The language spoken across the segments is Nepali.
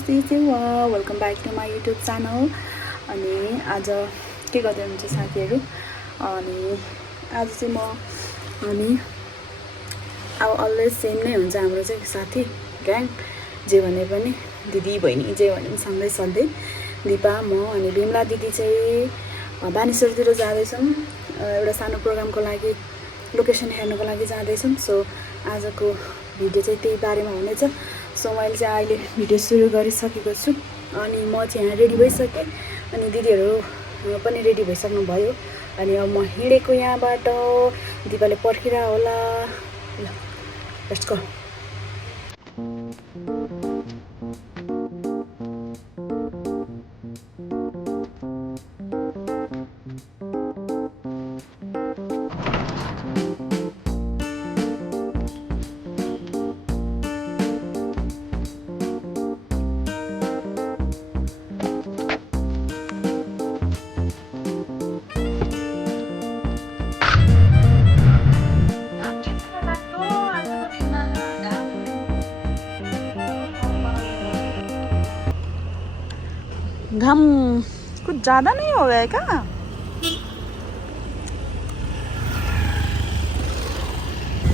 नमस्ते सेवा welcome back to my YouTube channel. अनि आज के गर्दै हुनुहुन्छ साथीहरू? अनि आज चाहिँ हामी अब अलवेज सेम नै हुन्छ हाम्रो चाहिँ साथी ग्याङ, जे भने पनि दिदी बहिनी जे भने पनि सँगै सधैँ दिपा म अनि बिमला दिदी चाहिँ बानेश्वरतिर जाँदैछौँ एउटा सानो प्रोग्रामको लागि, लोकेसन हेर्नको लागि जाँदैछौँ। सो आजको भिडियो चाहिँ त्यही बारेमा हुनेछ। सो मैले चाहिँ अहिले भिडियो सुरु गरिसकेको छु अनि म चाहिँ यहाँ रेडी भइसकेँ अनि दिदीहरू पनि रेडी भइसक्नु भयो। अनि अब म हिँडेको यहाँबाट, दिपाले पर्खिरा होला। ल लेट्स गो। घाम कुछ ज़्यादा नहीं हो गया क्या?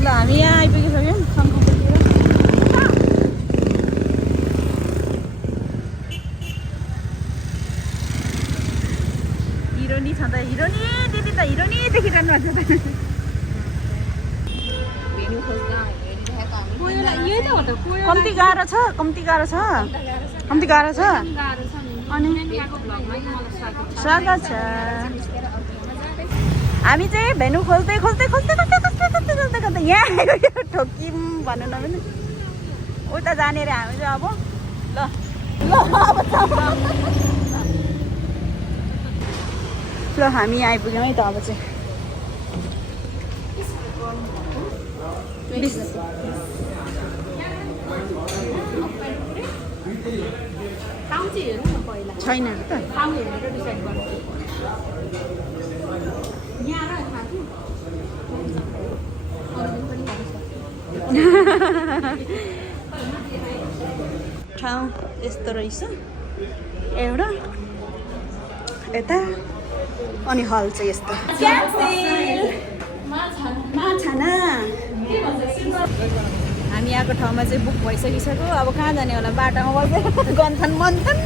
ल हामी यहाँ आइपुगिसक्यौँ शङ्खपुरतिर। हिरोनी छ त, हिरोनी दिदी त हिरोनी देखिरहनु भएको छ त। कम्ती गाह्रो छ, कम्ती गाह्रो छ, कम्ती गाह्रो छ। अनि स्वागत छ। हामी चाहिँ भेन्यु खोज्दै खोज्दै खोज्दै खोज्दै खोज्दै खोज्दै खोज्दै खोज्दै यहाँ आयो। ठोकिम भन्नु नमिल्ने उता जाने रे हामी चाहिँ। अब ल ल हामी आइपुग्यौँ है त। अब चाहिँ छैन त। ठाउँ यस्तो रहेछ एउटा यता, अनि हल चाहिँ यस्तो। हामी आएको ठाउँमा चाहिँ बुक भइसकिसक्यो। अब कहाँ जाने होला? बाटोमा बस्दै गन्थन मन्थन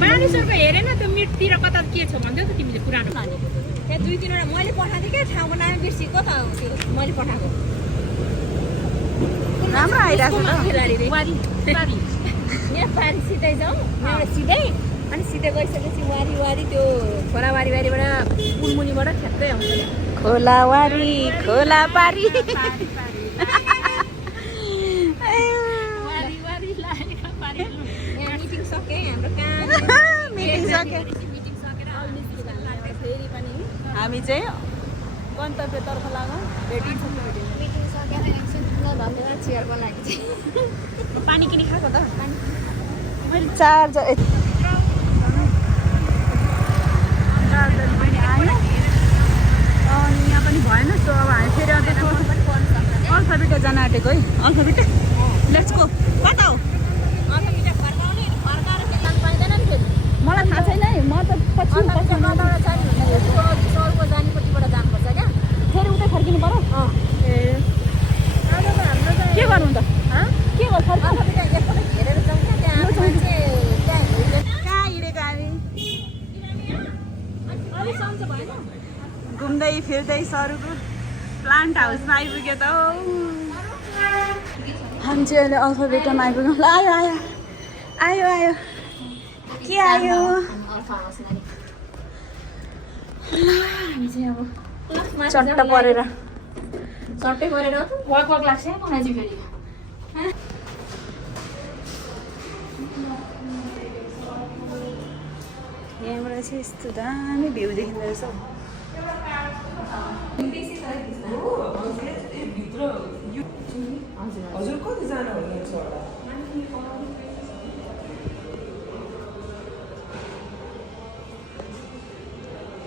मानिसहरूको हेरेन त्यो मिटतिर कता के छ भन्थ्यौ त तिमीले पुरानो त्यहाँ 2-3वटा मैले पठाएको थिएँ क्या, ठाउँको नाम बिर्सिएको त त्यो मैले पठाएको। राम्रो आइरहेको छ। यहाँ पारी सिधै जाउँ, यहाँ सिधै अनि सिधै गइसकेपछि वारी वारी त्यो खोला वारी वारीबाट पुलमुनिबाट ठ्याक्कै आउँछ। खोला वारी खोला पारी हामी चाहिँ गन्तव्यतर्फ लागौँ। भेटिन्छ मिटिङ सकेर एकछिन धन्यवाद चियर बनाएको चाहिँ। पानी किनी खाएको त मैले चार्जर पनि आएन अनि यहाँ पनि भएन। सो अब हामी फेरि अल्फाबिटा जान आँटेको है। Alpha Beta let's go. कता हो? मलाई थाहा छैन है, म त पछि सरको जानेपट्टिबाट जानुपर्छ क्या, फेरि उतै फर्किनु पर्यो। ए के गर्नु त? के गर्नु? एकपल्ट हेरेर जाउँ क्या, त्यहाँ कहाँ हिँडेको हामी? घुम्दै फिर्दै सरुको प्लान्ट हाउसमा आइपुग्यो त। हामी चाहिँ अहिले अल्फाबेटामा आइपुग्यौँ। ल आयो आयो आयो आयो के आयो? हामी चाहिँ अब चट्ट परेर चट्टै परेर वाक वाक लाग्छ मलाई चाहिँ फेरि। यहाँबाट चाहिँ यस्तो दामी भ्यू देखिँदो रहेछ। हजुर कतिजना हुनुहुन्छ होला?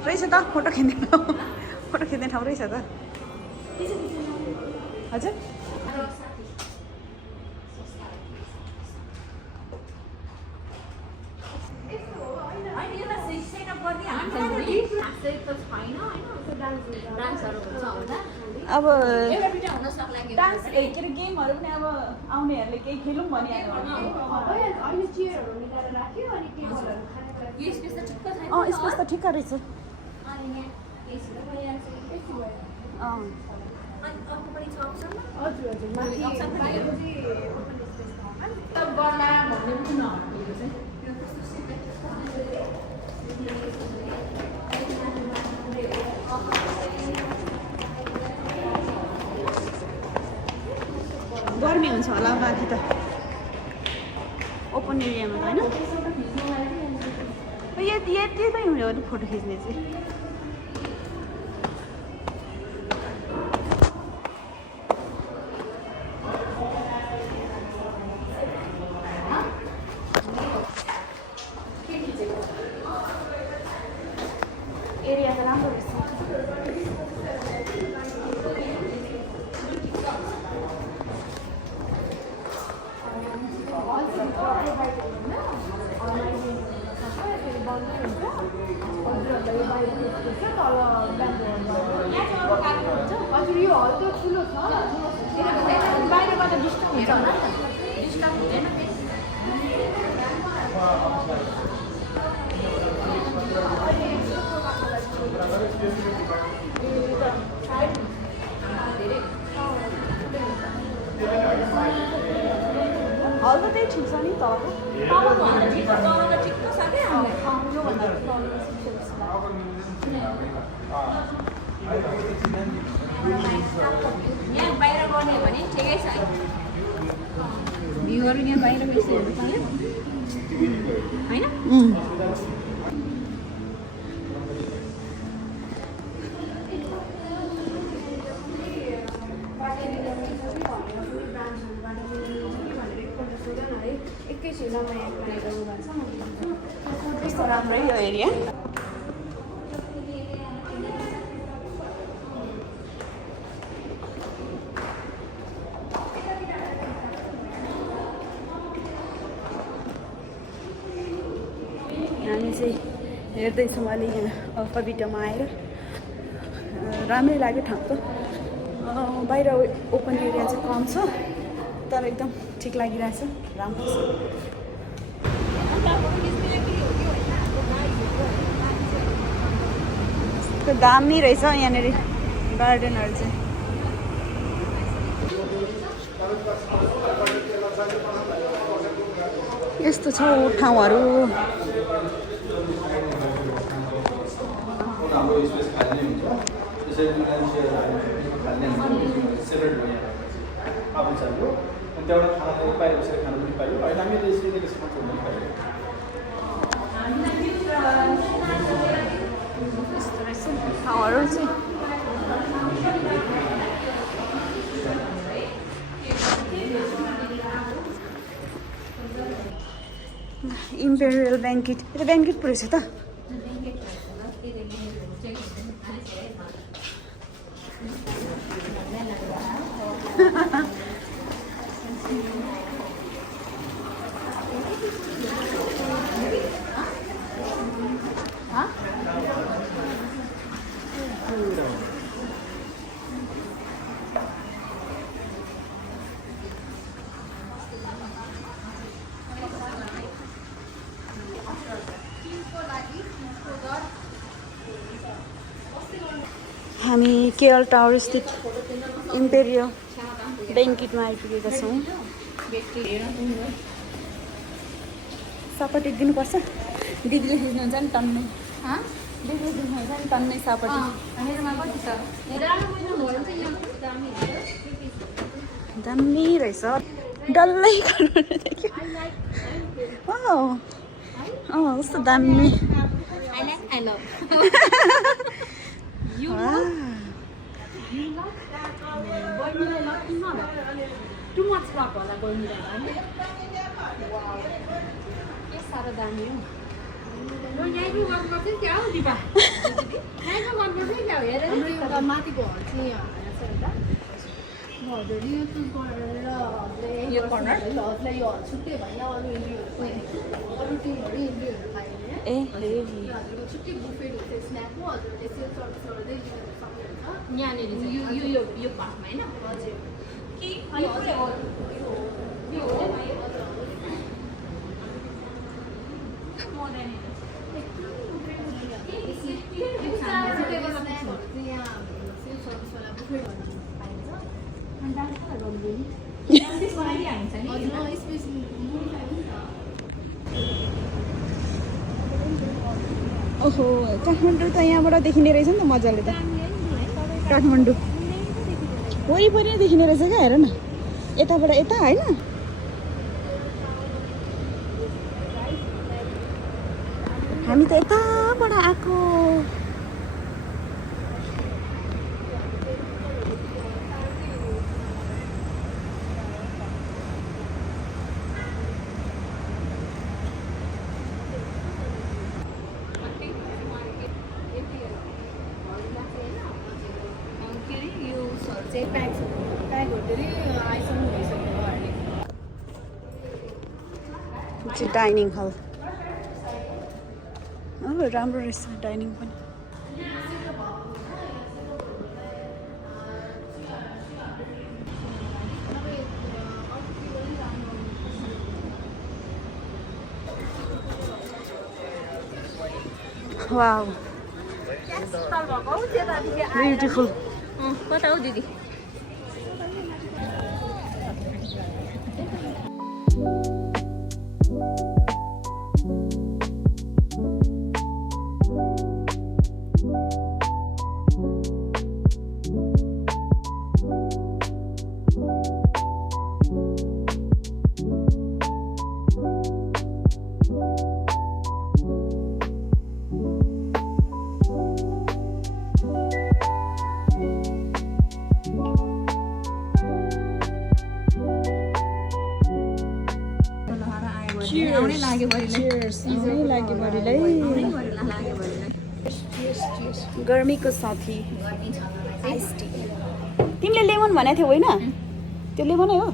रहेछ त फोटो खिच्ने ठाउँ रहेछ त। हजुर डान्सहरू हुन्छ होला अब एउटा दुइटा हुन सक्ला के डान्स के अरे गेमहरू पनि अब आउनेहरूले केही खेलौँ भनिहाल्यो अहिले चेयरहरू निकालेर राख्यो अनि टेबलहरू यो स्पेस त ठिक्क छैन स्पेस त ठिक्क रहेछ अनि यहाँ एसीहरू पनि यहाँ चाहिँ बेसी भयो अँ अनि अर्को पनि छ अप्सन हजुर हजुर माथि अप्सन पनि हेरौँ सब गर्ला भन्ने पनि नहटेको चाहिँ गर्मी हुन्छ होला माथि त ओपन एरियामा त होइन यतिमै हुने हो नि फोटो खिच्ने चाहिँ एरिया त राम्रो रहेछ हजुर यो हल त ठुलो छ बाहिरबाट डिस्टर्ब हुन्छ होला डिस्टर्ब हुँदैन हल त त्यही ठिक छ नि तलको तलकोभन्दा ठिक छ तल त ठिक्क छ क्या योभन्दा यहाँ बाहिर गर्ने हो भने ठिकै छ भ्यूहरू यहाँ बाहिर बेसी हेर्नु पायो होइन त्यस्तो राम्रै यो एरिया हामी चाहिँ हेर्दैछौँ अहिले यहाँ अल्फाबिटामा आएर राम्रै लाग्यो ठाउँ त बाहिर ओपन एरिया चाहिँ कम छ तर एकदम ठिक लागिरहेछ राम्रो छ दामी रहेछ यहाँनिर गार्डनहरू चाहिँ यस्तो छ ठाउँहरू त्यहाँबाट खाना पनि बाहिर बसेर खानु पनि पाइयो अहिले हामी त्यसमा छोड्नु पनि पाइयो यस्तो रहेछ ठाउँहरू चाहिँ इम्पेरियल ब्याङ्केट यो त ब्याङ्केट पो रहेछ त हामी केएल टावर स्थित इम्पेरियल ब्याङ्केटमा आइपुगेका छौँ सपटी दिनुपर्छ दिदीले खिच्नुहुन्छ नि टन्नै दिदीले खिच्नुहुन्छ नि टन्नै सपटी मेरोमा कति छ दामी रहेछ डल्लै कस्तो दामी I love. You वाह। love? You love? बहिनीलाई लभ कि नलभ? Too much love होला बहिनीलाई होइन? के साह्रो दामी हो। ल यहीँको गर्नुपर्छ नि क्या हो दिपा? यहीँको गर्नुपर्छ नि क्या हो? हेरेर हाम्रो एउटा माथिको हल चाहिँ यहाँ छ एउटा। हजुर यो चुज गरेर हजुरले यो कर्नर? हजुरलाई यो छुट्टै भयो अरू इन्ट्रीहरू अरू टिमहरू इन्ट्रीहरू खायो भने ए हजुरको छुट्टै बुफेट हुन्छ स्न्याकको हजुरले सेल्फ सर्भिस गर्दै लिन सक्नुहुन्छ यहाँनिर यो पार्टमा होइन हजुर कि ओहो काठमाडौँ त यहाँबाट देखिने रहेछ नि त मजाले त काठमाडौँ वरिपरि नै देखिने रहेछ क्या हेर न यताबाट यता होइन हामी त यताबाट आएको डाइनिङ हल राम्रो रहेछ डाइनिङ पनि वाउ ब्युटिफुल कता हो दिदी आउनै लाग्यो बढीलाई गर्मीको साथी आइस टी तिमीले लेमन भनेको थियौ होइन त्यो लेमनै हो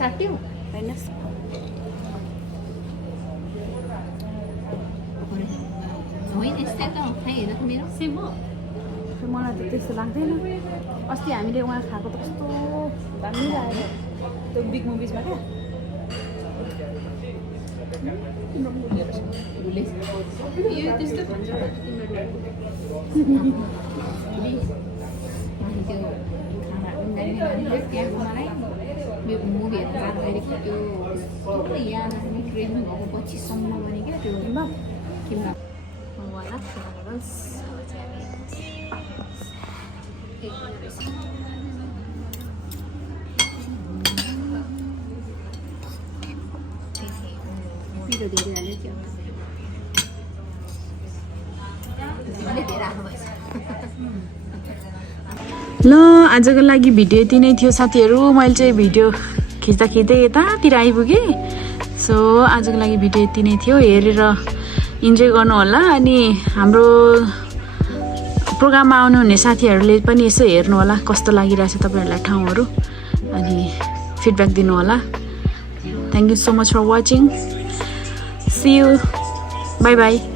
60 हो होइन होइन यस्तै त खै हेर त मेरो सेम हो मलाई त त्यस्तो लाग्दैन अस्ति हामीले उहाँ खाएको त कस्तो दामी लाग्यो त्यो बिग मुभिजमा क्या यो त्यस्तो भन्छ त्यो मुभीहरू जाँदाखेरि त्यो याद आउने ट्रेन भएको पछिसम्म भने क्या त्यो किम्बा वाला पिरो धेरै हाल्यो त्यो धेरै आफ्नो भएछ ल आजको लागि भिडियो यति नै थियो साथीहरू मैले चाहिँ भिडियो खिच्दा खिच्दै यतातिर आइपुगेँ सो आजको लागि भिडियो यति नै थियो हेरेर इन्जोय गर्नु होला अनि हाम्रो प्रोग्राममा आउनुहुने साथीहरूले पनि यसो हेर्नु होला कस्तो लागिरहेछ तपाईँहरूलाई ठाउँहरू अनि फिडब्याक दिनु होला thank you so much for watching see you bye by